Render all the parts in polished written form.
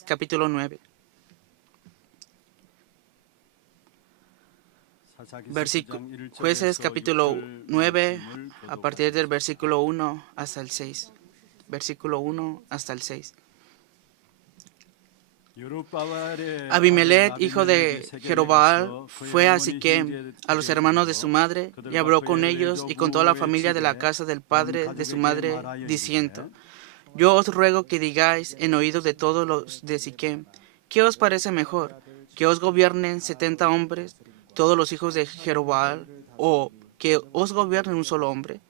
capítulo 9. Jueces capítulo 9 a partir del versículo 1 hasta el 6. Versículo 1 hasta el 6. Abimelech, hijo de Jerobbaal, fue a Siquem, a los hermanos de su madre, y habló con ellos y con toda la familia de la casa del padre de su madre, diciendo: Yo os ruego que digáis en oídos de todos los de Siquem, ¿qué os parece mejor? ¿Que os gobiernen 70 hombres, todos los hijos de Jerobbaal, o que os gobierne un solo hombre?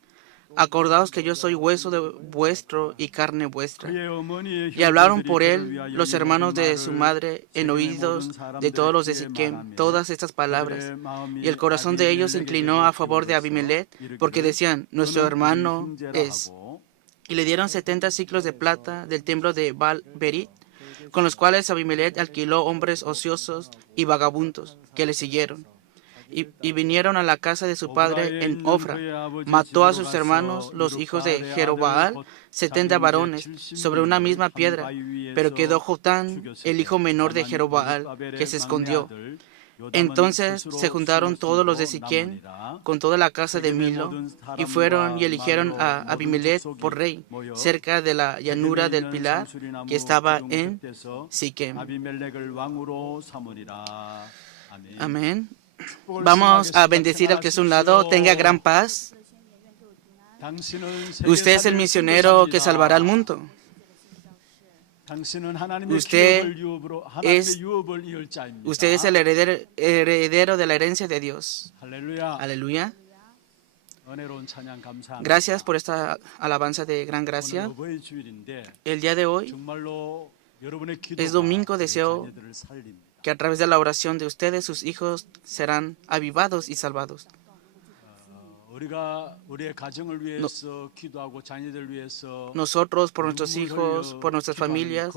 Acordaos que yo soy hueso de vuestro y carne vuestra. Y hablaron por él los hermanos de su madre en oídos de todos los de Siquem todas estas palabras. Y el corazón de ellos se inclinó a favor de Abimelech, porque decían: nuestro hermano es. Y le dieron 70 siclos de plata del templo de Baal-Berit, con los cuales Abimelech alquiló hombres ociosos y vagabundos que le siguieron. Y vinieron a la casa de su padre en Ofra. Mató a sus hermanos, los hijos de Jerobbaal, 70 varones, sobre una misma piedra. Pero quedó Jotán, el hijo menor de Jerobbaal, que se escondió. Entonces se juntaron todos los de Siquem con toda la casa de Milo, y fueron y eligieron a Abimelech por rey, cerca de la llanura del Pilar, que estaba en Siquem. Amén. Vamos a bendecir al que es a un lado. Tenga gran paz. Usted es el misionero que salvará al mundo. Usted es el heredero de la herencia de Dios. Aleluya. Gracias por esta alabanza de gran gracia. El día de hoy es domingo. Deseo que a través de la oración de ustedes, sus hijos serán avivados y salvados. Nosotros, por nuestros hijos, por nuestras familias,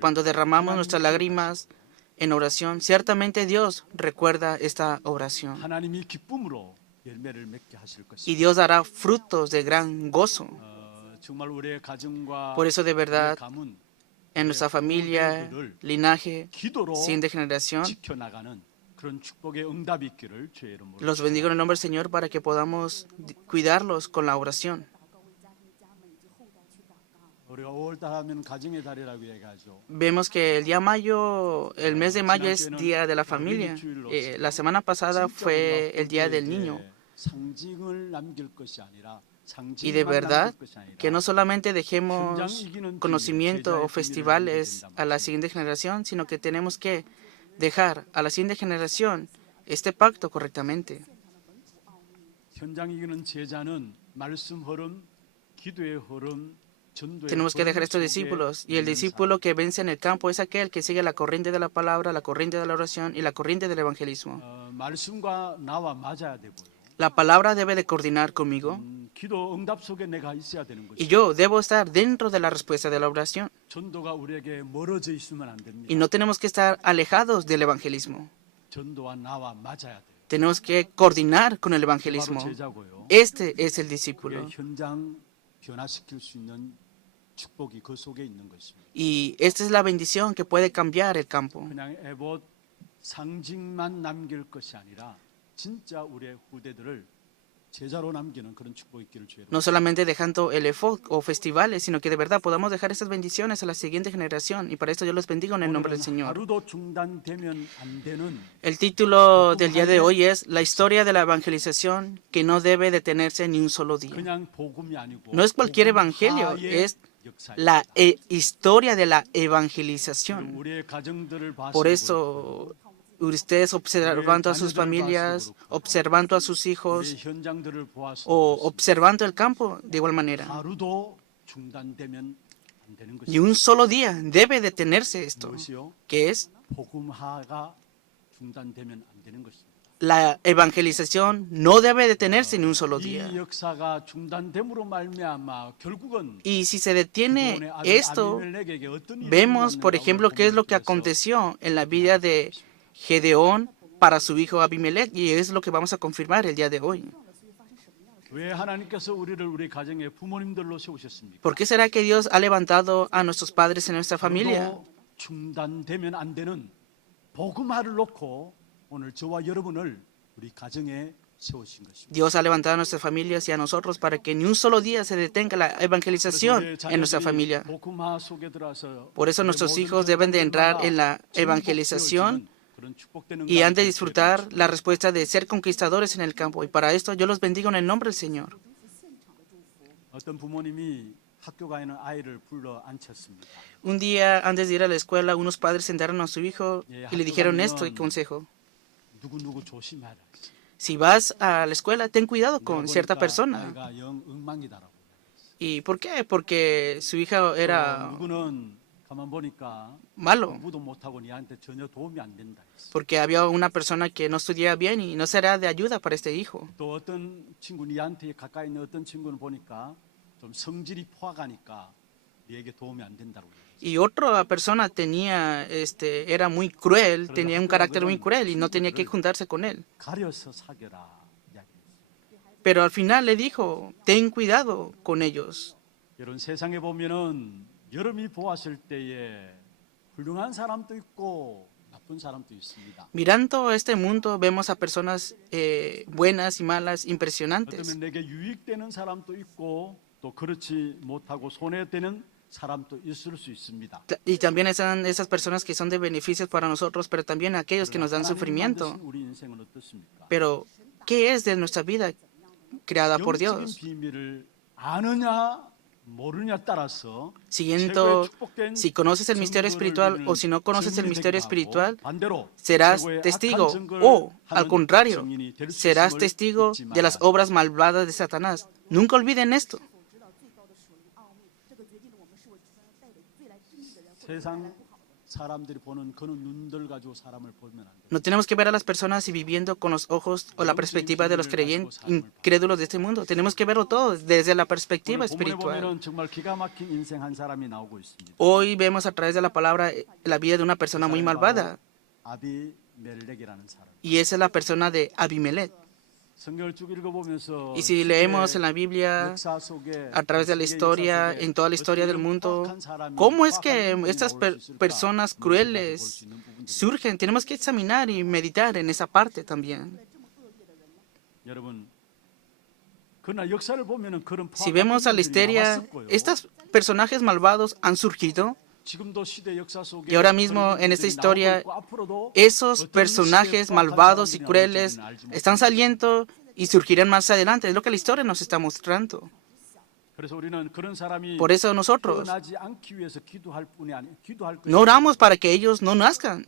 cuando derramamos nuestras lágrimas en oración, ciertamente Dios recuerda esta oración. Y Dios dará frutos de gran gozo. Por eso, de verdad, en nuestra familia, linaje, siguiente generación, los bendigo en el nombre del Señor para que podamos cuidarlos con la oración. Vemos que el mes de mayo es Día de la Familia. La semana pasada fue el Día del Niño. Y de verdad que no solamente dejemos conocimiento o festivales a la siguiente generación, sino que tenemos que dejar a la siguiente generación este pacto correctamente. Tenemos que dejar estos discípulos, y el discípulo que vence en el campo es aquel que sigue la corriente de la palabra, la corriente de la oración y la corriente del evangelismo. La palabra debe de coordinar conmigo, y yo debo estar dentro de la respuesta de la oración. Y no tenemos que estar alejados del evangelismo. Tenemos que coordinar con el evangelismo. Este es el discípulo. Y esta es la bendición que puede cambiar el campo. No solamente dejando el efod o festivales, sino que de verdad podamos dejar estas bendiciones a la siguiente generación. Y para esto yo los bendigo en el nombre del Señor. El título del día de hoy es La historia de la evangelización que no debe detenerse ni un solo día. No es cualquier evangelio, es la historia de la evangelización. Por eso, ustedes observando a sus familias, observando a sus hijos o observando el campo de igual manera. Ni un solo día debe detenerse esto, que es la evangelización no debe detenerse ni un solo día. Y si se detiene esto, vemos, por ejemplo, qué es lo que aconteció en la vida de Gedeón para su hijo Abimelech, y es lo que vamos a confirmar el día de hoy. ¿Por qué será que Dios ha levantado a nuestros padres en nuestra familia? 중단되면 안 되는 복음화를 놓고 오늘 저와 여러분을 우리 가정에 세우신 것입니다. Dios ha levantado a nuestras familias y a nosotros para que ni un solo día se detenga la evangelización en nuestra familia. 복음화 속에 들어서 Por eso nuestros hijos deben de entrar en la evangelización 그런 축복되는 y han de 가정이 disfrutar la respuesta de ser conquistadores en el campo. Y para esto yo los bendigo en el nombre del Señor. 어떤 부모님이 학교 가 있는 아이를 불러 앉혔습니다. Un día antes de ir a la escuela, unos padres sentaron a su hijo y le dijeron esto y consejo. 누구 조심해라. Si vas a la escuela, ten cuidado con cierta 보니까 persona. 아이가 영 엉망이다라고. ¿Y por qué? Porque su hija era 누구는 가만 보니까 malo. 공부도 못하고 니한테 전혀 도움이 안 된다. 했어. Porque había una persona que no estudiaba bien y no será de ayuda para este hijo. 또 어떤 친구 니한테 가까이 있는 어떤 친구는 보니까 좀 성질이 포악하니까 니에게 도움이 안 된다고. Y otra persona era muy cruel, tenía un carácter muy cruel y no tenía que juntarse con él. 가려서 사겨라. Pero al final le dijo, ten cuidado con ellos. 이런 세상에 보면은 여러분이 보았을 때에 훌륭한 사람도 있고 나쁜 사람도 있습니다. Mirando este mundo vemos a personas buenas y malas, impresionantes. 어쩌면 내게 유익되는 사람도 있고 또 그렇지 못하고 손해되는 사람도 있을 수 있습니다. Y también están esas personas que son de beneficios para nosotros, pero también aquellos que nos dan sufrimiento. 우리 인생은 어떻습니까? Pero, ¿qué es de nuestra vida creada por 영적인 Dios? 비밀을 아느냐 모르느냐 따라서 Siguiendo, 최고의 축복된 si conoces el misterio espiritual 증거를 o si no conoces el 증인이 misterio 되기도 espiritual, 하고, 반대로 serás 최고의 testigo 악한 증거를 o, al 하는 contrario, 증인이 될수 serás 있음을 testigo 잊지 de las 말아야 obras malvadas de Satanás. Nunca olviden esto. 세상 사람들이 보는 그런 눈들 가지고 사람을 보면 안 돼. No tenemos que ver a las personas y viviendo con los ojos o la perspectiva de los creyentes incrédulos de este mundo. Tenemos que verlo todo desde la perspectiva 오늘 본문에 espiritual. 보면은 정말 기가 막힌 인생 한 사람이 나오고 있습니다. Hoy vemos a través de la palabra la vida de una persona muy malvada. 아비멜렉이라는 사람. Y esa es la persona de Abimelech. 성경을 쭉 읽어보면서 Y si leemos en la Biblia, 역사 속에 a través de la historia, en toda la historia del mundo, ¿cómo es que estas personas crueles surgen? Tenemos que examinar y meditar en esa parte también. 여러분, 그러나 역사를 보면은 그런 Si vemos a la historia, estos personajes malvados han surgido. 지금도 시대 역사 속에 Y ahora mismo en esta historia, esos personajes malvados y crueles están saliendo y surgirán más adelante. Es lo que la historia nos está mostrando. Por eso nosotros no oramos para que ellos no nazcan.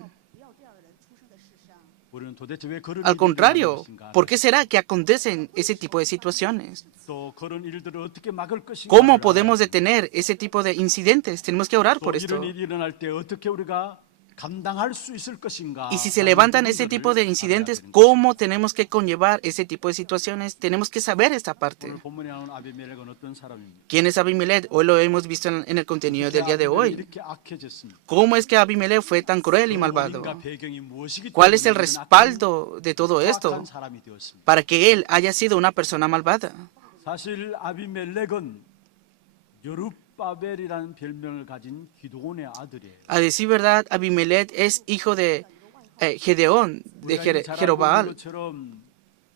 Al contrario, ¿por qué será que acontecen ese tipo de situaciones? ¿Cómo podemos detener ese tipo de incidentes? Tenemos que orar por esto. Y si se levantan ese tipo de incidentes, ¿cómo tenemos que conllevar ese tipo de situaciones? Tenemos que saber esta parte. ¿Quién es Abimelech? Hoy lo hemos visto en el contenido del día de hoy. ¿Cómo es que Abimelech fue tan cruel y malvado? ¿Cuál es el respaldo de todo esto para que él haya sido una persona malvada? 사실 아비멜렉은 여룹바벨이라는 별명을 가진 기드온의 아들이에요. A decir verdad, Abimelech es hijo de Gedeón, de Jerobal.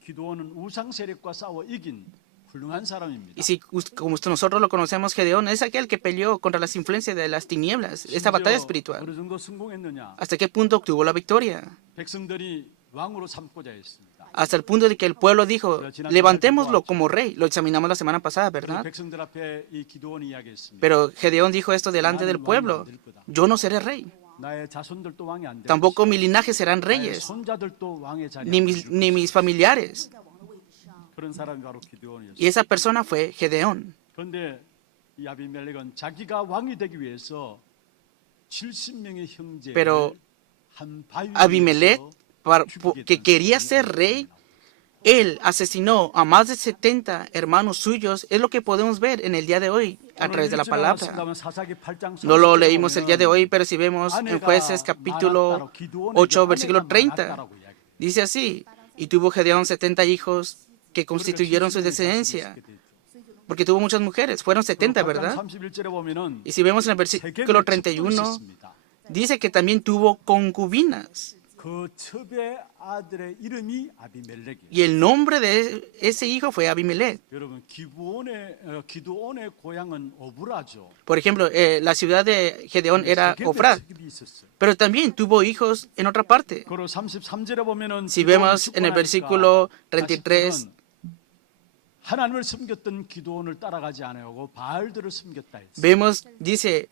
기드온은 우상 세력과 싸워 이긴 훌륭한 사람입니다. Y si, como nosotros lo conocemos, Gedeón es aquel que peleó contra las influencias de las tinieblas, esta batalla espiritual. 어느 정도 성공했느냐? ¿Hasta qué punto obtuvo la victoria? 백성들이 왕으로 삼고자 했습니다. Hasta el punto de que el pueblo dijo, levantémoslo como rey. Lo examinamos la semana pasada, ¿verdad? 백성들 앞에 이 기드온이 이야기했습니다. Pero Gedeón dijo esto delante del pueblo. Yo no seré rey. 나의 자손들도 왕이 안 될 Tampoco mi linaje serán 것이고, 나의 reyes, 손자들도 왕의 자리에 ni mis familiares. 그런 사람이 바로 기드온이었어요. Y esa persona fue Gedeón. 그런데 이 아비멜렉은 자기가 왕이 되기 위해서 70명의 형제를 Pero 한 바위 Abimelech, 위에서 que quería ser rey, él asesinó a más de 70 hermanos suyos. Es lo que podemos ver en el día de hoy a través de la palabra. No lo leímos el día de hoy, pero si vemos en Jueces capítulo 8, versículo 30, dice así, y tuvo Gedeón 70 hijos que constituyeron su descendencia, porque tuvo muchas mujeres, fueron 70, ¿verdad? Y si vemos en el versículo 31, dice que también tuvo concubinas. 그 첩의 아들의 이름이 아비멜렉이에요. Y el nombre de ese hijo fue Abimelech. 여러분 기드온의 고향은 오브라죠. Por ejemplo, la ciudad de Gedeón era Ofra, 첩이 있었어요. pero también tuvo hijos en otra parte. 그리고 33절에 보면은 Si vemos en el versículo 33, 하나님을 섬겼던 기드온을 따라가지 않아요. 바알들을 섬겼다 했어요. vemos, dice,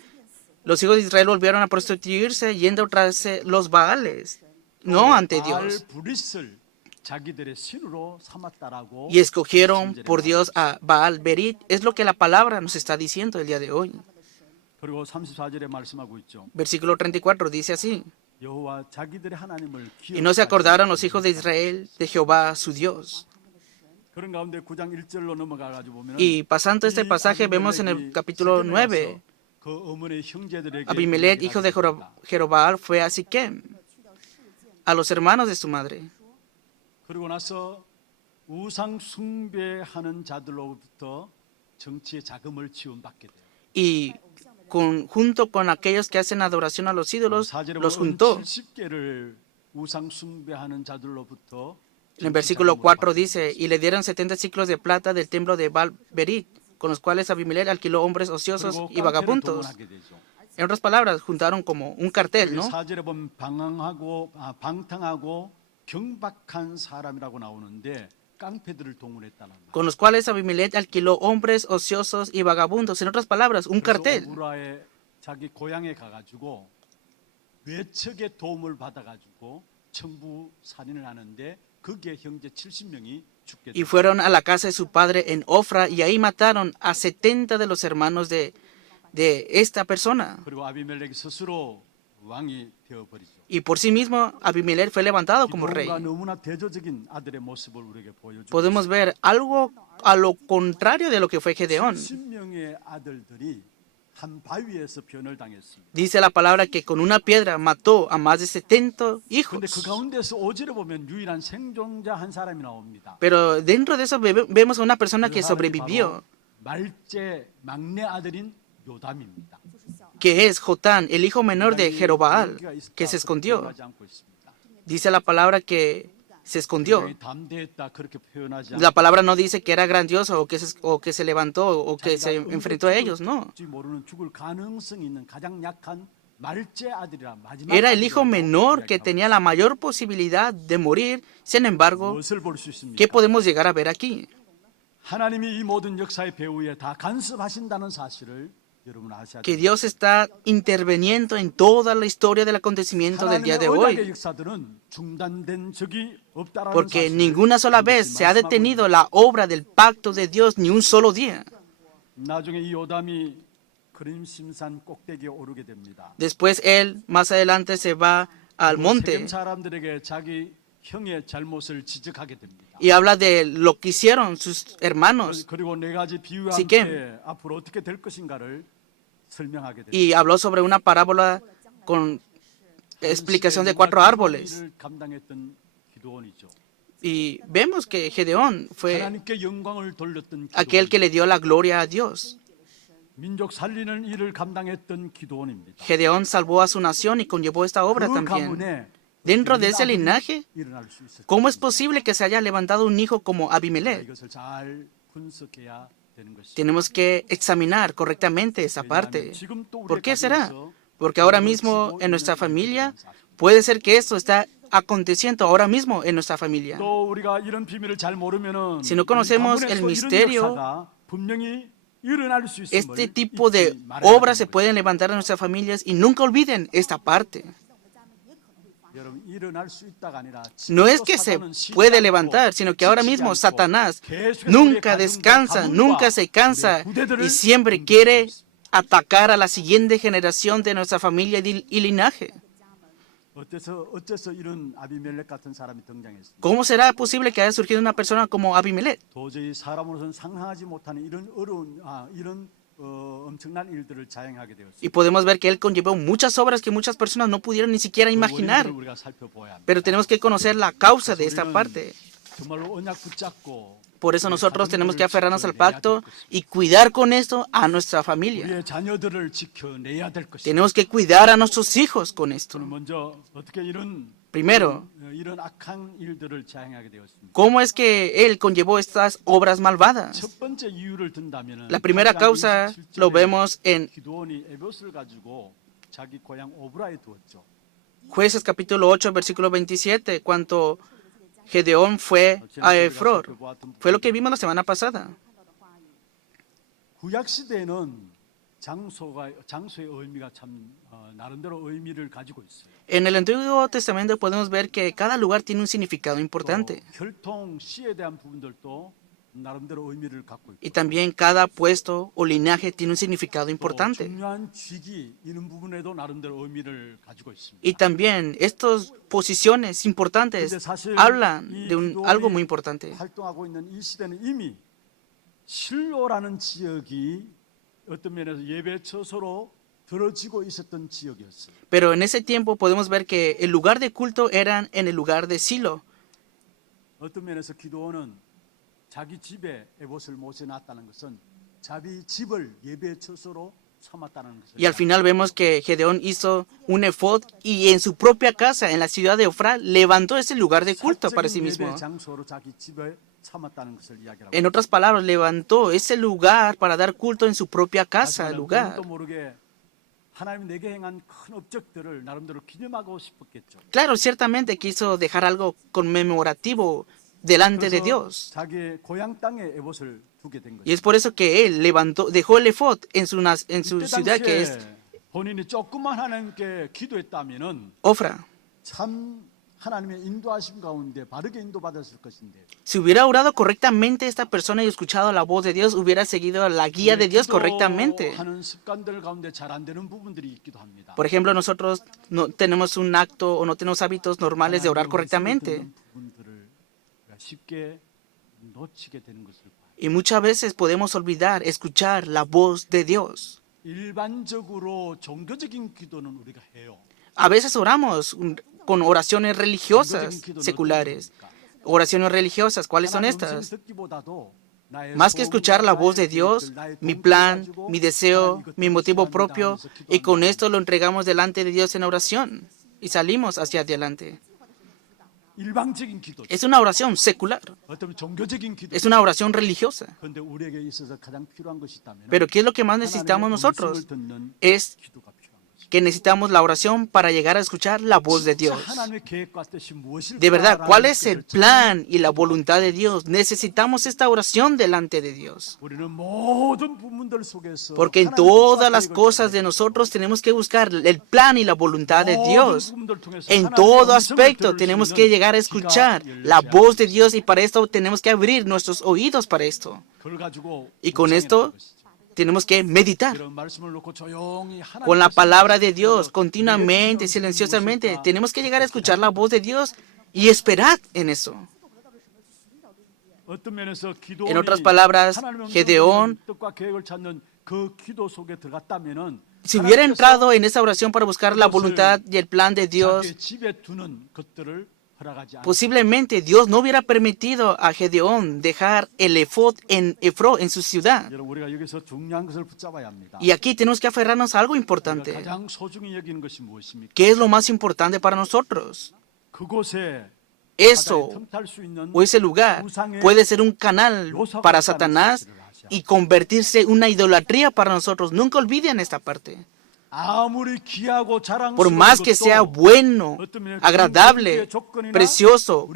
los hijos de Israel volvieron a prostituirse yendo tras los Baales, no ante Dios. 브릿을 자기들의 신으로 삼았다라고 Y escogieron por Dios a Baal Berit. Es lo que la palabra nos está diciendo el día de hoy. 그리고 34절에 말씀하고 있죠. Versículo 34 dice así. 여호와 자기들의 하나님을 Y no se acordaron los hijos de Israel de Jehová su Dios. 그런 가운데 9장 1절로 넘어가 가지고 보면 Y pasando este pasaje vemos en el capítulo 9, 그 어머니의 형제들에게 Abimelech, hijo de Jerobal, fue a Siquem, a los hermanos de su madre. 그리고 나서 우상 숭배하는 자들로부터 정치의 자금을 지원받게 돼요. Y junto con aquellos que hacen adoración a los ídolos, los juntó. 70개를 우상 숭배하는 자들로부터 En el versículo 4 dice, y le dieron 70 ciclos de plata del templo de Baal Berit, con los cuales Abimelech alquiló hombres ociosos y vagabundos. En otras palabras, juntaron como un cartel, ¿no? 4절에 보면 방탕하고 경박한 사람이라고 나오는데 깡패들을 동원했다는 말. Con los cuales Abimelech alquiló hombres ociosos y vagabundos. En otras palabras, un cartel. 오브라의 자기 고향에 가가지고 외척의 도움을 받아가지고 청부 살인을 하는데 거기에 형제 70명이 죽게 Y fueron a la casa de su padre en Ofra y ahí mataron a 70 de los hermanos de esta persona. 그리고 아비멜렉이 스스로 왕이 되어버리죠. Y por sí mismo Abimelech fue levantado como rey. 기드온과 너무나 대조적인 아들의 모습을 우리에게 보여주고 Podemos ver algo a lo contrario de lo que fue Gedeón. 70명의 아들들이 한 바위에서 변을 당했습니다. Dice la palabra que con una piedra mató a más de 70 hijos. 그런데 그 가운데서 5절에 보면 유일한 생존자 한 사람이 나옵니다. Pero dentro de eso vemos a una persona que sobrevivió, 말제 막내 아들인 요담입니다. que es Jotán, el hijo menor de Jerobal, que se escondió. Dice la palabra que se escondió. 담대했다 그렇게 표현하지 La palabra no dice que era grandioso o que se levantó o que se enfrentó a ellos, no. 모르는 죽을 가능성이 있는 가장 약한 말제 아들이라 마지막 Era el hijo menor que tenía la mayor posibilidad de morir. Sin embargo, 무엇을 볼 수 있습니까? ¿qué podemos llegar a ver aquí? 하나님이 이 모든 역사의 배후에 다 간섭하신다는 사실을 여러분 아셔야 Que 돼요. Dios está interviniendo en toda la historia del acontecimiento del día de 하나님의 언약의 hoy. 역사들은 중단된 적이 없다라는 Porque 사실을 ninguna sola vez se ha detenido la obra del pacto de Dios ni un solo día. 나중에 이 요담이 그림심산 꼭대기에 오르게 됩니다. Después él, más adelante, se va al monte 세겜 사람들에게 자기 형의 잘못을 지적하게 됩니다. y habla de lo que hicieron sus hermanos. 그리고 네 가지 비유와 시겜. 함께 앞으로 어떻게 될 것인가를 설명하게 됩니다. Y habló sobre una parábola con explicación de 4 árboles. 일을 감당했던 기도원이죠. Y vemos que Gedeón fue 하나님께 영광을 돌렸던 aquel que le dio la gloria a Dios. 민족 살리는 일을 감당했던 기도원입니다. Gedeón salvó a su nación y conllevó esta obra 그 también. 가문에 Dentro de ese linaje, 일어날 수 있었죠. ¿cómo es posible que se haya levantado un hijo como Abimelech? 이것을 잘 분석해야 되는 것입니다. Tenemos que examinar correctamente esa parte. 왜냐하면 지금 또 ¿Por 우리의 qué será? 가정에서 Porque ahora mismo en nuestra familia puede ser que esto está aconteciendo ahora mismo en nuestra familia. 또 우리가 이런 비밀을 잘 모르면은 Si no conocemos 가문에서 el 이런 misterio, 역사가 분명히 일어날 수 있음을 Este tipo de 잊지 말아야 obras se 되는 pueden levantar en nuestras familias y nunca olviden esta parte. 거예요. 여러분 일어날 수 있다가 아니라 No es 지금도 que se 사단은 쉬지 puede 않고 levantar, sino que ahora 지치지 mismo 않고 Satanás 계속해서 nunca 우리의 descansa, 가정과 nunca se cansa 우리의 부대들을 y siempre quiere atacar a la siguiente generación de nuestra familia y linaje. 어째서 이런 아비멜렉 같은 사람이 등장했습니까? ¿Cómo será posible que haya surgido una persona como Abimelech? 도저히 사람으로서는 상상하지 못하는 이런 어려운 엄청난 일들을 자행하게 되었습니다. Y podemos ver que él conllevó muchas obras que muchas personas no pudieron ni siquiera imaginar. 우리가 살펴보아야 합니다. Pero tenemos que conocer la causa de esta parte. 정말로 언약 붙잡고 Por eso nosotros tenemos que aferrarnos al pacto y cuidar con esto a nuestra familia. 우리의 자녀들을 지켜내야 될 것입니다. Tenemos que cuidar a nuestros hijos con esto. 저는 먼저 어떻게 Primero, 이런 악한 일들을 자행하게 되었습니다. ¿cómo es que él conllevó estas obras malvadas? 첫 번째 이유를 든다면은 La primera causa lo vemos en 기드온이 에봇을 가지고 자기 고향 오브라에 두었죠. Jueces capítulo 8, versículo 27, cuando Gedeón fue a Efror. Fue lo que vimos la semana pasada. 구약 시대에는 장소의 의미가 참 나름대로 의미를 가지고 있어요. En el Antiguo Testamento podemos ver que cada lugar tiene un significado importante. 혈통 씨에 대한 부분들도 나름대로 의미를 갖고 있고. Y también cada puesto o linaje tiene un significado 또 importante. 중요한 직위 이런 부분에도 나름대로 의미를 가지고 있습니다. Y también estas posiciones importantes 근데 사실 hablan 이 de algo muy importante. 활동하고 있는 이 시대는 이미 실로라는 지역이 어떤 면에서 예배 처소로 들어지고 있었던 지역이었어요. Pero en ese tiempo podemos ver que el lugar de culto eran en el lugar de Silo. 어떤 면에서 기도원은 자기 집에 에봇을 모셔놨다는 것은 자기 집을 예배 처소로 삼았다는 것을. Y al final vemos que Gedeón hizo un efod y en su propia casa, en la ciudad de Ofra, levantó ese lugar de culto para sí mismo. 예배 장소로 자기 집에 삼았다는 것을 이야기하고. En otras palabras, levantó ese lugar para dar culto en su propia casa, lugar. 또 모르게 하나님 내게 행한 큰 업적들을 나름대로 기념하고 싶었겠죠. Claro, ciertamente quiso dejar algo conmemorativo delante de Dios. 자기 고향 땅에 에봇을 두게 된 Y 거죠. es por eso que él dejó el efod en su ciudad que es 본인이 조금만 하나님께 기도했다면은 Ofra. 참 하나님의 인도하심 가운데 바르게 인도받았을 것인데. Si hubiera orado correctamente esta persona y escuchado la voz de Dios, hubiera seguido la guía de Dios correctamente. 하는 습관들 가운데 잘 안 되는 부분들이 있기도 합니다. Por ejemplo, nosotros no tenemos un acto o no tenemos hábitos normales de orar correctamente. 부분들을 쉽게 놓치게 되는 것을 봐요. Y muchas veces podemos olvidar escuchar la voz de Dios. 일반적으로 종교적인 기도는 우리가 해요. A veces oramos con oraciones religiosas seculares. Oraciones religiosas, ¿cuáles son estas? Más que escuchar la voz de Dios, mi plan, mi deseo, mi motivo propio, y con esto lo entregamos delante de Dios en oración y salimos hacia adelante. 일방적인 기도. Es una oración secular, 어떤 종교적인 기도. es una oración religiosa. 그런데 우리에게 있어서 가장 필요한 것이 있다면 Pero ¿qué es lo que más necesitamos nosotros? 듣는 Es 기도가 필요한 것이죠. que necesitamos la oración para llegar a escuchar la voz de Dios. 하나님의 계획과 뜻이 무엇일까? De verdad, ¿cuál es el plan y la voluntad de Dios? Necesitamos esta oración delante de Dios. 우리는 모든 부분들 속에서 Porque en todas las cosas de nosotros tenemos que buscar el plan y la voluntad de Dios. En todo aspecto tenemos que llegar a escuchar la voz de Dios y para esto tenemos que abrir nuestros oídos para esto. Y con esto tenemos que meditar con la palabra de Dios continuamente, silenciosamente. Tenemos que llegar a escuchar la voz de Dios y esperar en eso. En otras palabras, Gedeón, si hubiera entrado en esa oración para buscar la voluntad y el plan de Dios, posiblemente Dios no hubiera permitido a Gedeón dejar el efod en Efrón, en su ciudad. 우리가 여기서 중요한 것을 붙잡아야 합니다. Y aquí tenemos que aferrarnos a algo importante. 가장 소중히 여기는 것이 무엇입니까? ¿Qué es lo más importante para nosotros? 그곳에 Eso 틈탈 수 있는 o ese lugar puede ser un canal para Satanás y convertirse en una idolatría para nosotros. Nunca olviden esta parte. 아무리 귀하고 자랑스러운 Por más que sea bueno, agradable, precioso,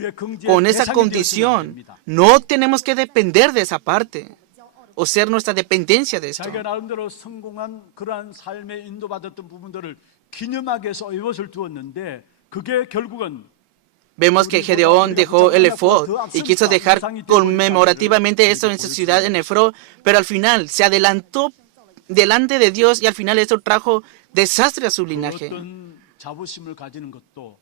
con esa condición, no tenemos que depender de esa parte o ser nuestra dependencia de esto. 자기가 나름대로 성공한 그러한 삶에 인도받았던 부분들을 기념하기 위해서 이것을 두었는데 그게 결국은 Vemos que Gedeón dejó el efod y quiso dejar conmemorativamente eso en su ciudad en Efrón, pero al final se adelantó delante de Dios y al final eso trajo desastre a su linaje. 어떤 자부심을 가지는 것도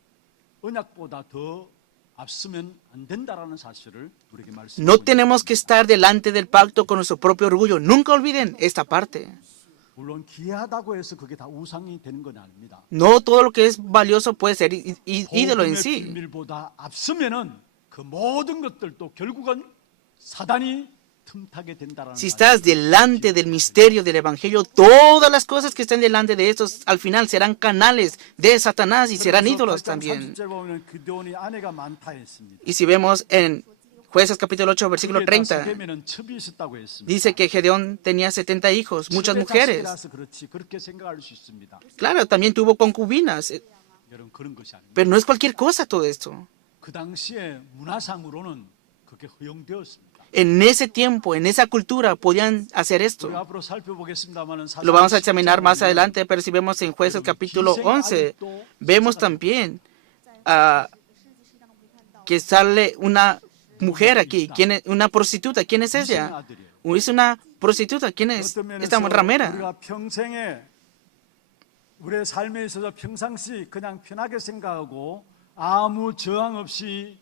언약보다 더 앞서면 안 된다라는 사실을 우리에게 말씀하고 No tenemos que estar delante del pacto con nuestro propio orgullo. Nunca olviden esta parte. 물론 귀하다고 해서 그게 다 우상이 되는 건 아닙니다. No todo lo que es valioso puede ser ídolo en sí. 비밀보다 앞서면은 그 모든 것들도 결국은 사단이 틈타게 된다라는 Si estás delante del misterio del Evangelio, todas las cosas que están delante de estos al final serán canales de Satanás y serán ídolos también. 30절 보면 기드온이 아내가 많다 했습니다. Y si vemos en Jueces capítulo 8, versículo 30, 세겜에는 첩이 있었다고 했습니다. dice que Gedeón tenía 70 hijos, muchas mujeres. 자식이라서 그렇지 그렇게 생각할 수 있습니다. Claro, también tuvo concubinas, 여러분 그런 것이 아닙니다. pero no es cualquier cosa todo esto. 그 당시에 문화상으로는 그게 허용되었습니다. En ese tiempo, en esa cultura, podían hacer esto. 우리 앞으로 살펴보겠습니다만은 Lo vamos a examinar más adelante, pero si vemos en Jueces capítulo 11, vemos también que sale una mujer aquí. ¿Quién es? Una prostituta. ¿Quién es ella? Es una prostituta. ¿Quién es esta ramera? 우리가 평생에 우리의 삶에 있어서 평상시 그냥 편하게 생각하고 아무 저항 없이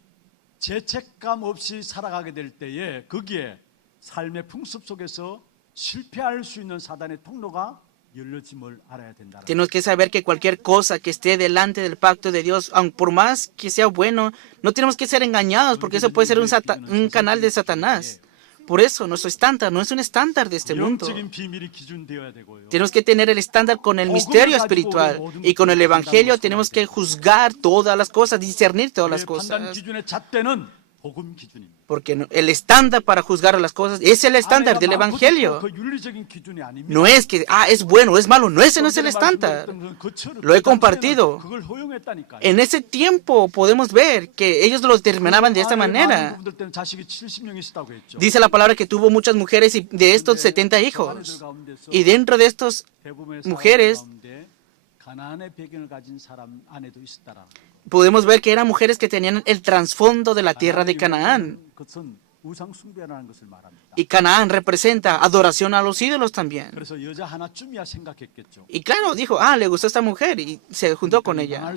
죄책감 없이 살아가게 될 때에 거기에 삶의 풍습 속에서 실패할 수 있는 사단의 통로가 열려짐을 알아야 된다. Tenemos que saber que cualquier cosa que esté delante del pacto de Dios, aun por más que sea bueno, no tenemos que ser engañados porque eso puede ser un canal de Satanás. Por eso nuestro estándar no es un estándar de este mundo. 영적인 비밀이 기준되어야 되고요. Tenemos que tener el estándar con el misterio espiritual y con el Evangelio tenemos que juzgar todas las cosas, discernir todas las 판단 cosas. 기준의 잣대는 복음 기준입니다. Porque el estándar para juzgar las cosas es el estándar del Evangelio. 그 윤리적인 기준이 아닙니다. No es que, es bueno, es malo. No, ese no es el estándar. Lo he compartido. 그걸 허용했다니까요. En ese tiempo podemos ver que ellos lo determinaban de esta manera. 부부들 때는 자식이 70명 있었다고 했죠. Dice la palabra que tuvo muchas mujeres y de estos 70 hijos. Y dentro de estos 대부분의 mujeres 사람 가운데 가나안의 배경을 가진 사람 안에도 있었다라. podemos ver que eran mujeres que tenían el trasfondo de la tierra de Canaán. 그것은 우상 숭배라는 것을 말합니다. Y Canaán representa adoración a los ídolos también. 그래서 여자 하나쯤이야 생각했겠죠. Y claro, dijo, le gustó esta mujer y se juntó con ella.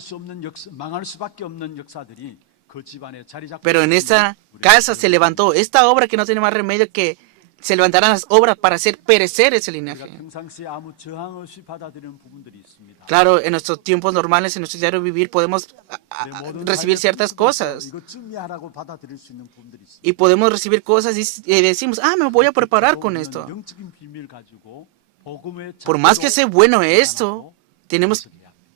망할 수밖에 없는 역사들이 그 집안에 자리 잡고. Pero en esa casa se levantó esta obra que no tiene más remedio que se levantarán las obras para hacer perecer ese linaje. 평상시에 아무 저항 없이 받아들이는 부분들이 있습니다. Claro, en nuestros tiempos normales, en nuestro diario vivir, podemos recibir ciertas cosas. 이것쯤이야라고 받아들일 수 있는 부분들이 있습니다. Y podemos recibir cosas y decimos, me voy a preparar con esto. 영적인 비밀 가지고 복음의 Por más que sea bueno esto, tenemos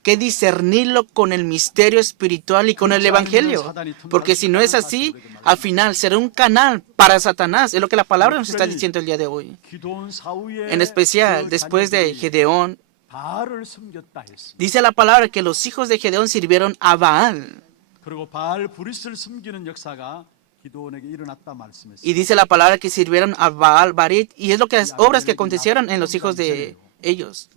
que discernirlo con el misterio espiritual y con el Evangelio. Porque si no es así, al final será un canal para Satanás. Es lo que la palabra nos está diciendo el día de hoy. 기도원 사후에 En especial, después de Gedeón, 바알을 섬겼다 했습니다. dice la palabra que los hijos de Gedeón sirvieron a Baal. 그리고 바알 브리스를 섬기는 역사가 기도원에게 일어났다 말씀했습니다. Y dice la palabra que sirvieron a Baal Barit. Y es lo que las obras que acontecieron en los hijos de ellos.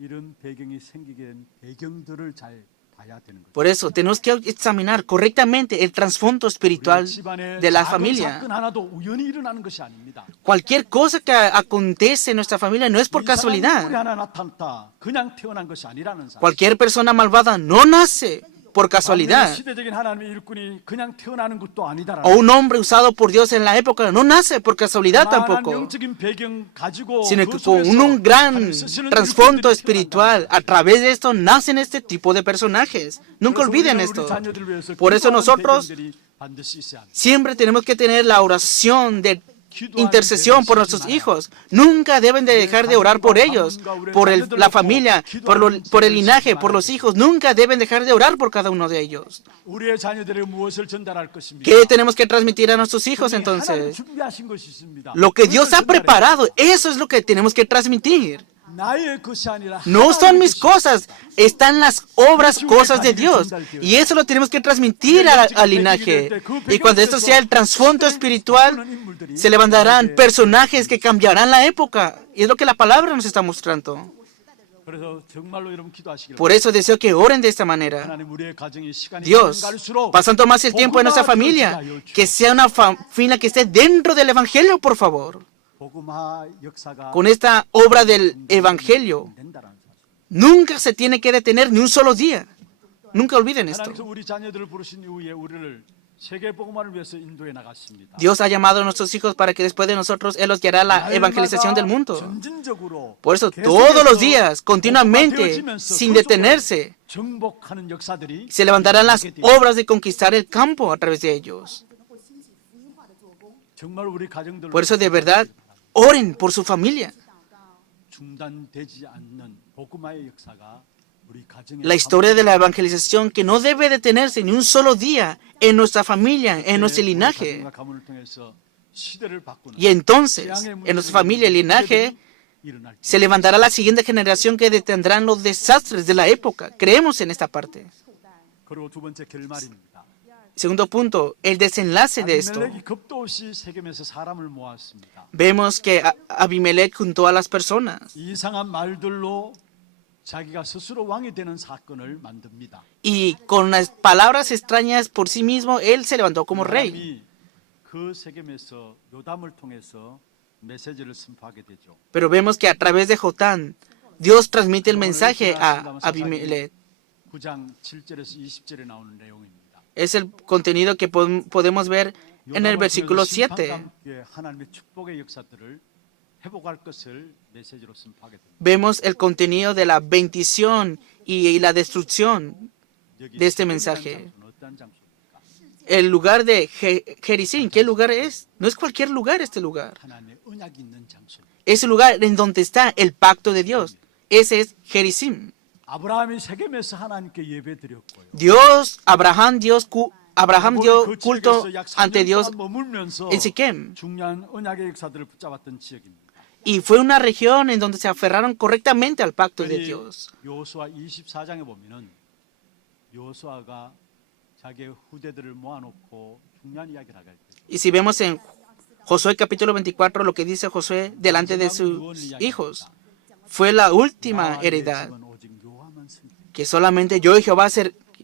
이런 배경이 생기게 된 배경들을 잘 봐야 되는 거죠. Por eso tenemos que examinar correctamente el trasfondo espiritual de la familia. 사건 하나도 우연히 일어나는 것이 아닙니다. Cualquier cosa que acontece en nuestra familia no es por 이 사람이 casualidad. 하나 나타났다. 그냥 태어난 것이 아니라는 사실. Cualquier persona malvada no nace por casualidad. 시대적인 하나님의 일꾼이 그냥 태어나는 것도 아니다라는. O un hombre usado por Dios en la época no nace por casualidad tampoco, 영적인 배경 가지고 sino 그 que con 속에서 un gran 하나님 쓰시는 trasfondo 일꾼들이 espiritual, a través de esto nacen este tipo de personajes. Nunca olviden esto. Por eso nosotros siempre tenemos que tener la oración de intercesión por nuestros hijos. Nunca deben de dejar de orar por ellos, por la familia, por el linaje, por los hijos. Nunca deben dejar de orar por cada uno de ellos. ¿Qué tenemos que transmitir a nuestros hijos entonces? Lo que Dios ha preparado, eso es lo que tenemos que transmitir. No son mis cosas, están las obras, cosas de Dios. Y eso lo tenemos que transmitir al linaje. Y cuando esto sea el trasfondo espiritual, se levantarán personajes que cambiarán la época. Y es lo que la palabra nos está mostrando. Por eso deseo que oren de esta manera. Dios, pasando más el tiempo en nuestra familia, que sea una familia que esté dentro del Evangelio, por favor. Con esta obra del Evangelio, nunca se tiene que detener ni un solo día. Nunca olviden esto. Dios ha llamado a nuestros hijos para que después de nosotros Él los guiará a la evangelización del mundo. Por eso todos los días, continuamente, sin detenerse, se levantarán las obras de conquistar el campo a través de ellos. 정말 우리 가정들로 Por eso, de verdad, oren por su familia. 중단되지 않는 복음화의 역사가 우리 가정에 La historia de la evangelización que no debe detenerse ni un solo día en nuestra familia, en nuestro linaje. 가정과 가문을 통해서 시대를 바꾸는 Y entonces, en nuestra familia y linaje, 일어날 때 se levantará la siguiente generación que detendrán los desastres de la época. Creemos en esta parte. 그리고 두 번째 결말입니다. Segundo punto, el desenlace de esto. 아비멜렉이 겁도 없이 세겜에서 사람을 모았습니다. Vemos que Abimelech juntó a las personas 이상한 말들로 자기가 스스로 왕이 되는 사건을 만듭니다. y con las palabras extrañas por sí mismo, él se levantó como rey. 하나님이 그 세겜에서 요담을 통해서 메시지를 선포하게 되죠. Pero vemos que a través de Jotán, Dios transmite el mensaje a Abimelech. 9장 7절에서 20절에 나오는 내용입니다. Es el contenido que podemos ver en el versículo 7. 하나님의 축복의 역사들을 회복할 것을 메시지로 선포하게 됩니다. Vemos el contenido de la bendición y la destrucción de este mensaje. 어떤 장소입니까? El lugar de Gerizim, ¿qué lugar es? No es cualquier lugar este lugar. 하나님의 언약이 있는 장소입니다. Es el lugar en donde está el pacto de Dios. Ese es Gerizim. 아브라함이 세겜에서 하나님께 예배드렸고요. Abraham dio culto ante Dios 머물면서 en Siquem. 중요한 언약의 역사들을 붙잡았던 지역입니다. Y fue una región en donde se aferraron correctamente al pacto de Dios. 여호수아 24장에 보면은 여호수아가 자기의 후대들을 모아놓고 중요한 이야기를 하게 되죠. Y si vemos en Josué capítulo 24 lo que dice Josué delante de sus hijos, fue la última heredad 오직 여호와만 섬기라. que solamente yo y Jehová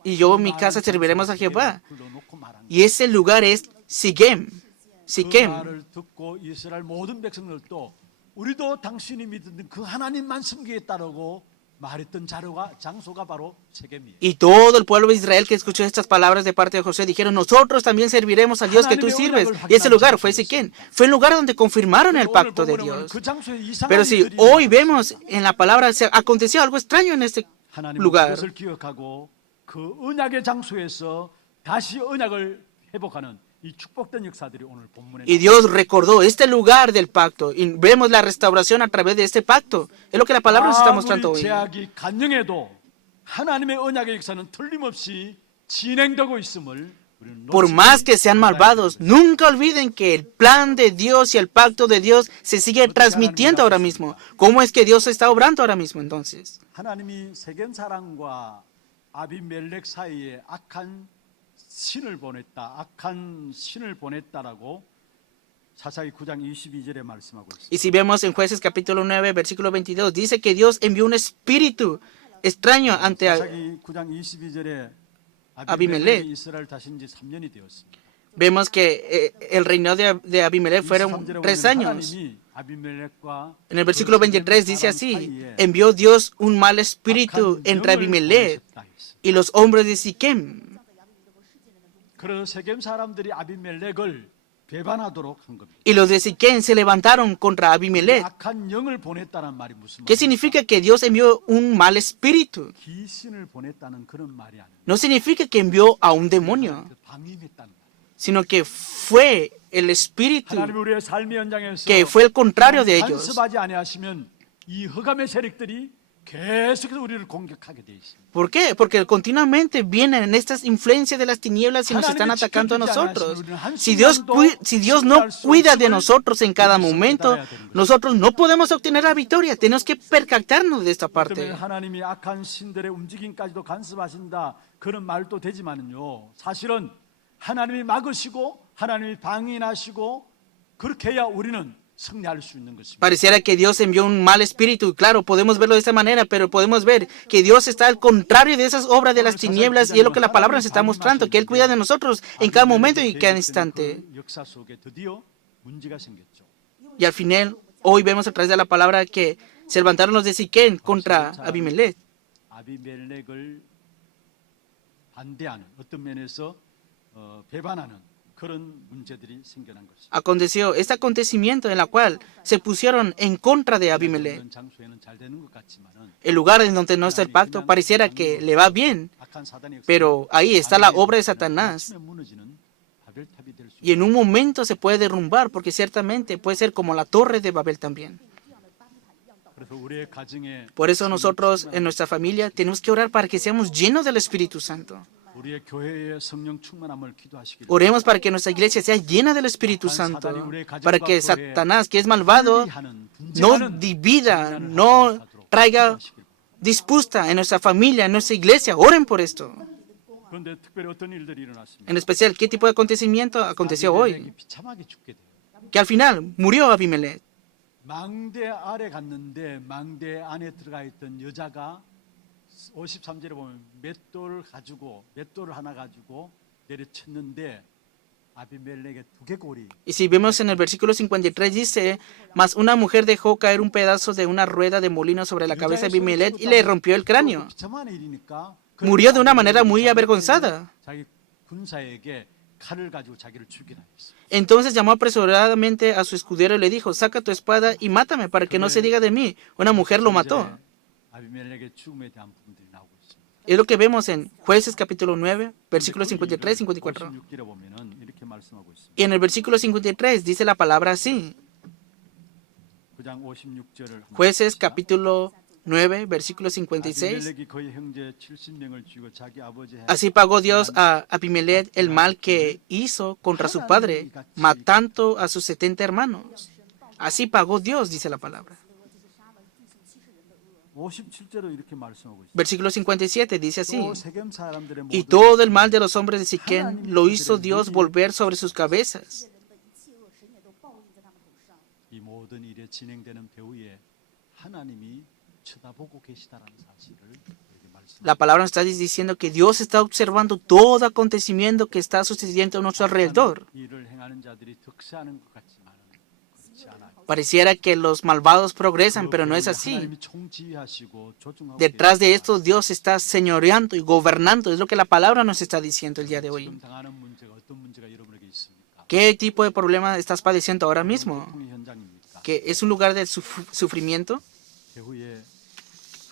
y yo y mi casa serviremos a Jehová. 불러놓고 말한 Y ese lugar es Siquem. 그 Siquem. 말을 듣고 이스라엘 모든 백성들도 우리도 당신이 믿는 그 하나님만 섬기겠다라고 말했던 장소가 바로 세겜이에요. Y todo el pueblo de Israel que escuchó estas palabras de parte de Josué dijeron, nosotros también serviremos al Dios que tú sirves. Y ese lugar fue Siquem. Fue el lugar donde confirmaron el pacto de Dios. 그 장소에 이상한 Pero si 일들이 hoy 일어나고 vemos en la palabra, aconteció algo extraño en este 하나님은 lugar. 그것을 기억하고 그 언약의 장소에서 다시 언약을 회복하는 이 축복된 역사들이 오늘 본문에 Y Dios recordó este lugar del pacto. Y vemos la restauración a través de este pacto. Es lo que la palabra nos está mostrando 아무리 hoy. 제약이 간영해도 하나님의 언약의 역사는 틀림없이 진행되고 있음을 우리는 Por más que sean malvados, nunca olviden que el plan de Dios y el pacto de Dios se sigue transmitiendo ahora mismo. ¿Cómo es que Dios está obrando ahora mismo entonces? 하나님이 세겜 사람과 아비멜렉 사이에 악한 신을 보냈다라고 사사기 9장 22절에 말씀하고 있습니다. Y si vemos en Jueces capítulo 9, versículo 22, dice que Dios envió un espíritu extraño ante 사사기 9장 22절에 아비멜렉. 아비멜렉이 이스라엘 다신 지 3년이 되었습니다. Vemos que el reinado de Abimelech fueron 3 años. En el versículo 23 dice así, envió Dios un mal espíritu entre Abimelech y los hombres de Siquem. 그래서 세겜 사람들이 아비멜렉을 배반하도록 한 겁니다. Y los de Siquem se levantaron contra Abimelech. 악한 영을 보냈다는 말이 무슨 ¿Qué 말이에요? significa que Dios envió un mal espíritu? 귀신을 보냈다는 그런 말이 아니에요. No significa que envió a un demonio, 방임했다는 말. sino que fue el espíritu 하나님 우리의 삶의 현장에서 que fue el contrario de ellos. 간섭하지 아니하시면 이 흑암의 세력들이 계속해서 우리를 공격하게 돼 있습니다. ¿Por qué? Porque continuamente vienen estas influencias de las tinieblas y nos están atacando a nosotros. Si Dios no cuida de nosotros en cada momento, nosotros no podemos obtener la victoria. Tenemos que percatarnos de esta 때문에 parte. 하나님이 악한 신들의 움직임까지도 간섭하신다 그런 말도 되지만은요. 사실은 하나님이 막으시고 하나님이 방인하시고 그렇게 해야 우리는 승리할 수 있는 것입니다. Pareciera que Dios envió un mal espíritu. Claro, podemos verlo de esta manera, pero podemos ver que Dios está al contrario de esas obras de las tinieblas y es lo que la palabra nos está mostrando, que Él cuida de nosotros en cada momento y en cada instante. 그 역사 속에 드디어 문제가 생겼죠. Y al final, hoy vemos a través de la palabra que se levantaron los de Siquem contra Abimelech. 아비멜렉을 반대하는 어떤 면에서 배반하는 그런 문제들이 생겨난 것입니다. Aconteció este acontecimiento en la cual se pusieron en contra de Abimelech. 그런 장소에는 잘 되는 것 같지만은 El lugar en donde no está el pacto pareciera que le va bien, 악한 사단의 역사, pero ahí está la obra de Satanás. 아침에 무너지는 바벨탑이 될 수 Y en un momento se puede derrumbar, porque ciertamente puede ser como la torre de Babel también. 그래서 우리의 가정에 Por eso nosotros en nuestra familia tenemos que orar para que seamos llenos del Espíritu Santo. 우리의 교회의 성령 충만함을 기도하시길 Oremos para que nuestra iglesia sea llena del Espíritu Santo, para que Satanás, que es malvado, no divida, no traiga disputa en nuestra familia, en nuestra iglesia. Oren por esto. 그런데 특별히 어떤 일들이 일어났습니다. En especial, ¿qué tipo de acontecimiento aconteció hoy? 아비멜렉이 비참하게 죽게 돼요. Que al final murió Abimelech. 망대 아래 갔는데 망대 안에 들어가 있던 여자가 53절에 보면 맷돌을 하나 가지고 내려쳤는데 아비멜렉의 두개골이 Y si vemos en el versículo 53 dice, mas una mujer dejó caer un pedazo de una rueda de molino sobre la cabeza de Abimelech y le rompió el cráneo. 비참한 일이니까 Murió de una manera muy avergonzada. 자기 군사에게 칼을 가지고 자기를 죽이라 했어. Entonces llamó apresuradamente a su escudero y le dijo, saca tu espada y mátame para que no se diga de mí. Una mujer lo mató. 아비멜렉의 죽음에 대한 부분들이 나오고 있습니다. Es lo que vemos en Jueces capítulo 9, versículos 53 y 54. 56절에 보면은 이렇게 말씀하고 있습니다. Y en el versículo 53 dice la palabra así. 9장 56절을 Jueces capítulo 9, versículo 56. 아비멜렉이 그의 형제 70명을 죽이고 자기 아버지 Así pagó Dios a Abimelech el mal que hizo contra su padre, matando a sus 70 hermanos. Así pagó Dios, dice la palabra. 57절로 이렇게 말씀하고 있습니다. Versículo 57 dice así. 또 세겜 사람들의 Y 모든 todo el mal de los hombres de Siquén lo hizo Dios volver sobre sus cabezas. 이 모든 일에 진행되는 배후에 하나님이 쳐다보고 계시다라는 사실을 여기 말씀. La palabra nos está diciendo que Dios está observando todo acontecimiento que está sucediendo a nuestro alrededor. 일을 행하는 자들이 득세하는 것 같지만 그렇지 않아요. Pareciera que los malvados progresan, pero no es así. 하나님이 총지휘하시고 조종하고 Detrás de esto Dios está señoreando y gobernando. Es lo que la palabra nos está diciendo el día de hoy. 지금 당하는 문제가 어떤 문제가 여러분에게 있습니까? ¿Qué tipo de problema estás padeciendo ahora mismo? 고통의 현장입니까? ¿Que es un lugar de sufrimiento? 배후에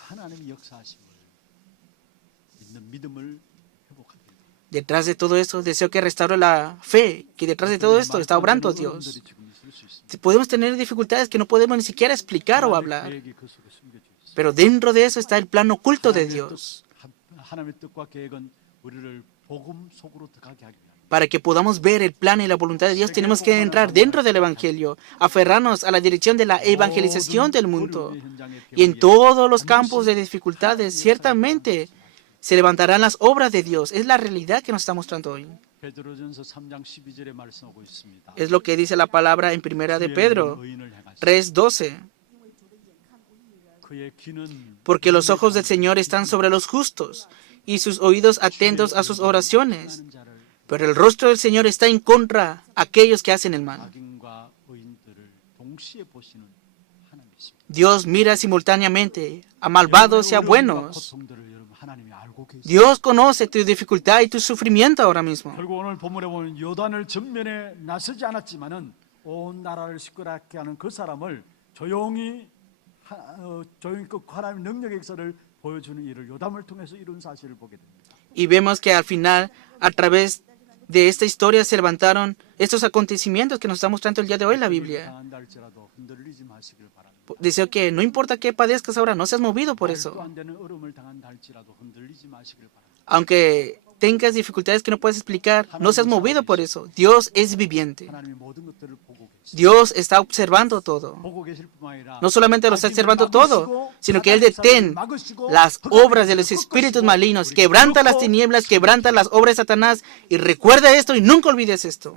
하나님이 역사하심을 믿는 믿음을 회복하게 됩니다. Detrás de todo esto, deseo que restaure la fe, que detrás de todo esto está obrando Dios. Podemos tener dificultades que no podemos ni siquiera explicar o hablar, 계획이 그 속에 숨겨져 있습니다. pero dentro de eso está el plan oculto de Dios, 하나님의 뜻과 계획은 우리를 복음 속으로 들어가게 하기 위함. para que podamos ver el plan y la voluntad de Dios. Tenemos que entrar dentro del Evangelio, aferrarnos a la dirección de la evangelización del mundo. Y en todos los campos de dificultades, ciertamente se levantarán las obras de Dios. Es la realidad que nos está mostrando hoy. 베드로전서 3장 12절에 말씀하고 있습니다. Es lo que dice la palabra en Primera de Pedro 3:12. 그의 귀는 Porque los ojos del Señor están sobre los justos y sus oídos atentos a sus oraciones. 하는 자를 Pero el rostro del Señor está en contra a aquellos que hacen el mal. 악인과 의인들을 동시에 보시는 하나님이십니다. Dios mira simultáneamente a malvados y a buenos. 고통들을 여러분 하나님이 알고 계십니다. Dios conoce tu dificultad y tu sufrimiento ahora mismo. 결국 오늘 본문에 보면 요단을 전면에 나서지 않았지만은 온 나라를 시끄럽게 하는 그 사람을 조용히 조용히 그 하나님의 능력의 역사를 보여주는 일을 요담을 통해서 이룬 사실을 보게 됩니다. Y vemos que al final, a través de esta historia, se levantaron estos acontecimientos que nos está mostrando el día de hoy la Biblia. 당한다 할지라도 흔들리지 마시길 바랍니다. Deseo que no importa qué padezcas ahora, no seas movido por 말도 eso. 안 되는 어려움을 당한다 할지라도 흔들리지 마시길 바랍니다. Aunque tengas dificultades que no puedes explicar, no seas movido por eso. Dios es viviente. 하나님이 모든 것들을 보고 계십니다. Dios está observando todo. 보고 계실 뿐만 아니라 No solamente lo está observando todo, sino que Él detén las obras de los espíritus malignos, quebranta las tinieblas, quebranta las obras de Satanás. Y recuerda esto y nunca olvides esto.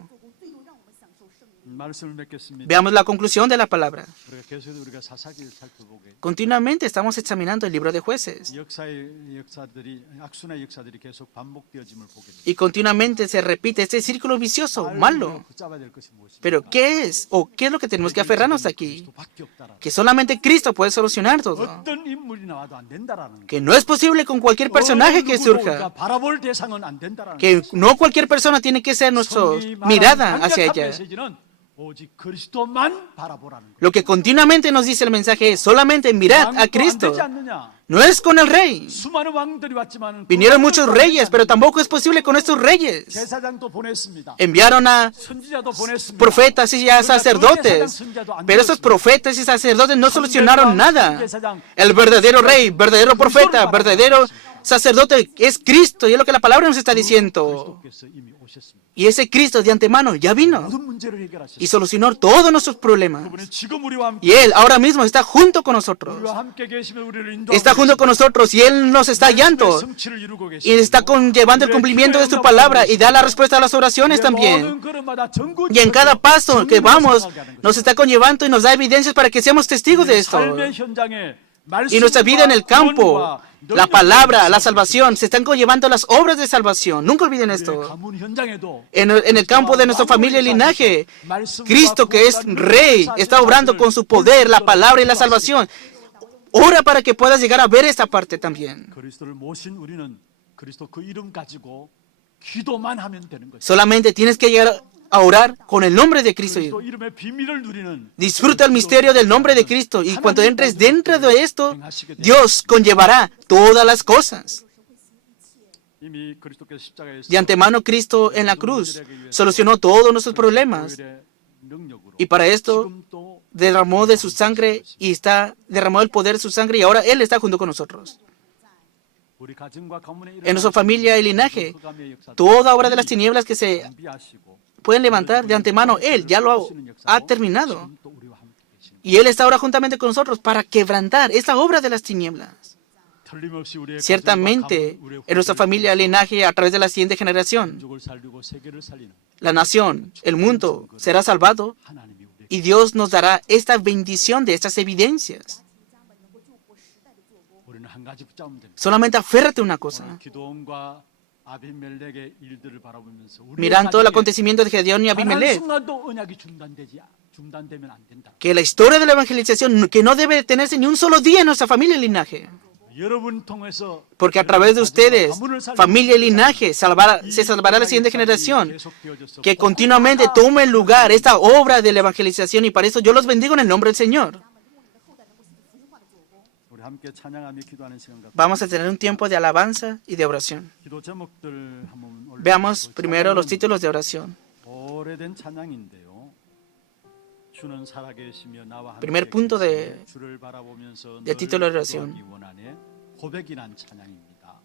말씀을 맺겠습니다. Veamos la conclusión de la palabra. 우리가 계속해서 우리가 사사기를 살펴보게 Continuamente estamos examinando el libro de jueces. 역사의 역사들이 악순환의 역사들이 계속 반복되어짐을 보게 됩니다. Y continuamente se repite este círculo vicioso, malo. 붙잡아야 될 것이 무엇입니까? Pero ¿qué es? ¿O qué es lo que tenemos que aferrarnos aquí? 그리스도밖에 없다라는 Que solamente Cristo puede solucionar todo. 어떤 인물이 나와도 안 된다라는 거. Que no es posible con cualquier personaje que surja. 바라볼 대상은 안 된다라는 Que no cualquier persona tiene que ser nuestra mirada hacia ella. 메시지는 오직 그리스도만 바라보라는 거예요. Lo que continuamente nos dice el mensaje es solamente mirad a 왕도 안 Cristo. 되지 않느냐? No es con el rey. 수많은 왕들이 왔지만 Vinieron muchos reyes, pero tampoco es posible con estos reyes. 제사장도 보냈습니다. Enviaron a 선지자도 보냈습니다. profetas y a sacerdotes, pero esos profetas y sacerdotes no solucionaron nada. El verdadero rey, verdadero profeta, verdadero sacerdote es Cristo, y es lo que la palabra nos está diciendo. 그리스도께서 이미 오셨습니다. Y ese Cristo de antemano ya vino 모든 문제를 해결하셨습니다. y solucionó todos nuestros problemas. 그분이 지금 우리와 함께 Y Él ahora mismo está junto con nosotros. 우리와 함께 계시며 우리를 인도하고 Está junto con nosotros y Él nos está guiando 성취를 이루고 y 계시고 está llevando el cumplimiento de su palabra y da la respuesta a las oraciones también. 모든 걸음마다 전구 Y en cada paso que vamos nos está conllevando y nos da evidencias para que seamos testigos de esto. 삶의 현장에 Y nuestra vida en el campo, la palabra, la salvación, se están conllevando las obras de salvación. Nunca olviden esto. 가문 현장에도 En el campo de nuestra familia y linaje, Cristo, que es Rey, está obrando con su poder, la palabra y la salvación. Ora para que puedas llegar a ver esta parte también. 그리스도를 모신 우리는 그리스도 그 이름 가지고 기도만 하면 되는 것이죠. Solamente tienes que llegar a orar con el nombre de Cristo. 그리스도 이름의 비밀을 누리는 Disfruta el misterio del nombre de Cristo y cuando entres dentro de esto, Dios conllevará todas las cosas. 이미 그리스도께서 십자가에서 De antemano, Cristo en la cruz solucionó todos nuestros problemas 보혈의 능력으로 y para esto 지금 또 derramó de su sangre y derramó el poder de su sangre y ahora Él está junto con nosotros. 우리 가정과 가문에 En nuestra familia y linaje, 흑암의 역사 toda obra de las tinieblas que se 준비하시고 pueden levantar de antemano, Él ya lo ha terminado. 지금 또 우리와 함께 계시는 Y Él está ahora juntamente con nosotros para quebrantar esta obra de las tinieblas. 틀림없이 우리의 Ciertamente, en nuestra familia y linaje, a través de la siguiente generación, 민족을 살리고 세계를 살리는 la nación, el mundo, será salvado 하나님이 우리에게 y Dios nos dará esta bendición de estas evidencias. 우리는 한 가지 붙잡으면 됩니다. Solamente aférrate a una cosa. 기도원과 아비멜렉의 일들을 바라보면서 Mirando todo el acontecimiento de Gedeón y 단 Abimelech, 순간도 언약이 중단되면 안 된다. que la historia de la evangelización que no debe detenerse ni un solo día en nuestra familia y linaje. 여러분 통해서 Porque a través de ustedes, familia y linaje, se salvará la siguiente generación, que continuamente tome el lugar esta obra de la evangelización y para eso yo los bendigo en el nombre del Señor. 우리 함께 찬양하며 기도하는 시간 갖고 Vamos a tener un tiempo de alabanza y de oración. 기도 제목들 한번 Veamos primero los títulos de oración. 오래된 찬양인데요. 주는 살아계시며 나와 함께 Primer punto de 주를 바라보면서 título de oración. 기도하기 원하네. 고백이란 찬양입니다.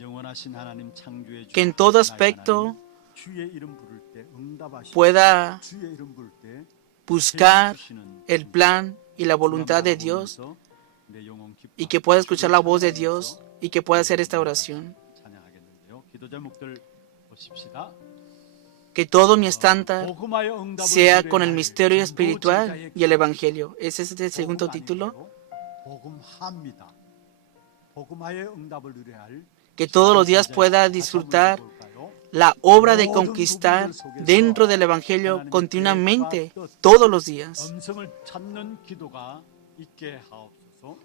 영원하신 하나님 창조의 주 Que en todo 나의 aspecto 하나님, 주의 이름 부를 때 응답하시고 pueda 주의 이름 부를 때 buscar el plan y la voluntad de Dios y que pueda escuchar la voz de Dios y que pueda hacer esta oración. 찬양하겠는데요. 기도 제목들 보십시다. Que todo mi estándar 복음화의 응답을 sea con el 누려야 misterio 할 espiritual 전도 y el evangelio. Ese es el segundo título. 복음화입니다. 복음화의 응답을 누려야 할 Que todos los días pueda disfrutar la obra de conquistar dentro del evangelio continuamente, todos los días. 음성을 찾는 기도가 있게 하옵소서.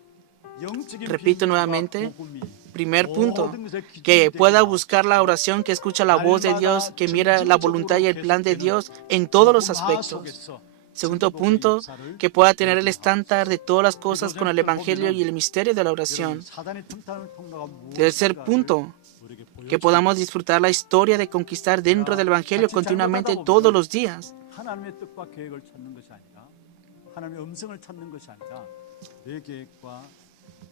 영적인 Repito 비밀과 nuevamente. 복음이 Primer punto, 모든 것의 기준이 que 되게 pueda 하옵소서. buscar la oración, que escucha la voz de Dios, que mira la voluntad y el plan de Dios en todos los aspectos. Segundo punto, que pueda tener el estándar de todas las cosas con el evangelio y el misterio de la oración. 사단의 틈타는 통로가 Tercer 무엇인가를 punto, 우리에게 que 보여주옵소서. podamos disfrutar la historia de conquistar dentro del evangelio continuamente todos los días. 하나님의 뜻과 계획을 찾는 것이 아니라 하나님의 음성을 찾는 것이 아니라 내 계획과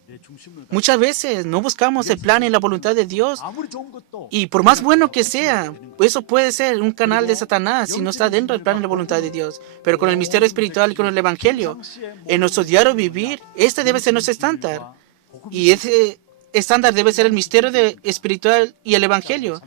내 중심을 Muchas veces no buscamos el plan y la voluntad de Dios 아무리 좋은 것도 y por más bueno que sea, eso puede ser un canal de Satanás si no está dentro del plan y la voluntad de Dios. Pero con el misterio espiritual y con el evangelio, en nuestro diario vivir, este debe ser nuestro estándar. Y ese estándar debe ser el misterio espiritual y el evangelio.